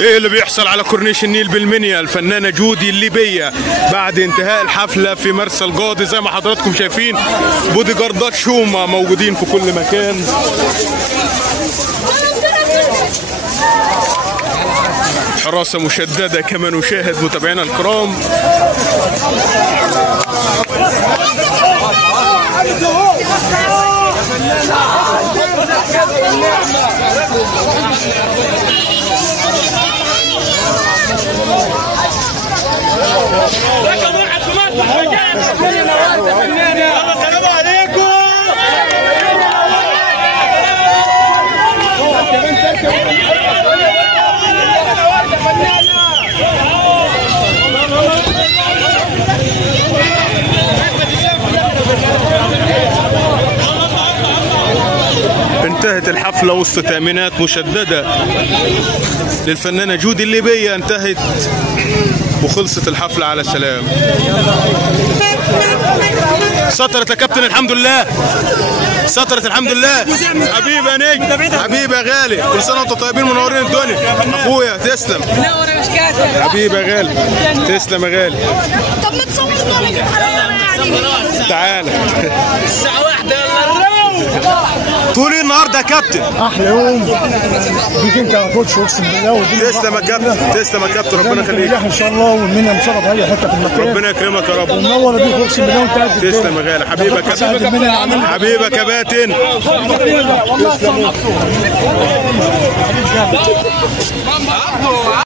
ايه اللي بيحصل على كورنيش النيل بالمنيا؟ الفنانة جودي الليبية بعد انتهاء الحفلة في مرسى القاضي زي ما حضراتكم شايفين بودي جاردات شومة موجودين في كل مكان. حراسة مشددة كما نشاهد متابعينا الكرام. السلام عليكم. انتهت الحفلة وسط تأمينات مشددة للفنانة جودي الليبية، انتهت وخلصت الحفلة على سلام. سطرت يا كابتن الحمد لله، سطرت الحمد لله. حبيبي يا نجم، حبيبي يا غالي، كل سنة وانتم طيبين منورين الدنيا. اخويا تسلم، حبيبي يا غالي، تسلم يا غالي. طب ما تصور تعالى الساعة 1 يلا طول النهارده يا كابتن. احلى يوم بيك انت يا كوتش، اقسم بالله. تسلم يا كابتن، تسلم يا كابتن، ربنا يخليك ان شاء الله، والمنى مشرف اي حته في المكان. ربنا يكرمك يا رب. منور بيك اقسم بالله وانت قاعد. تسلم يا غالي، حبيبك يا كابتن، حبيبك يا باتن. والله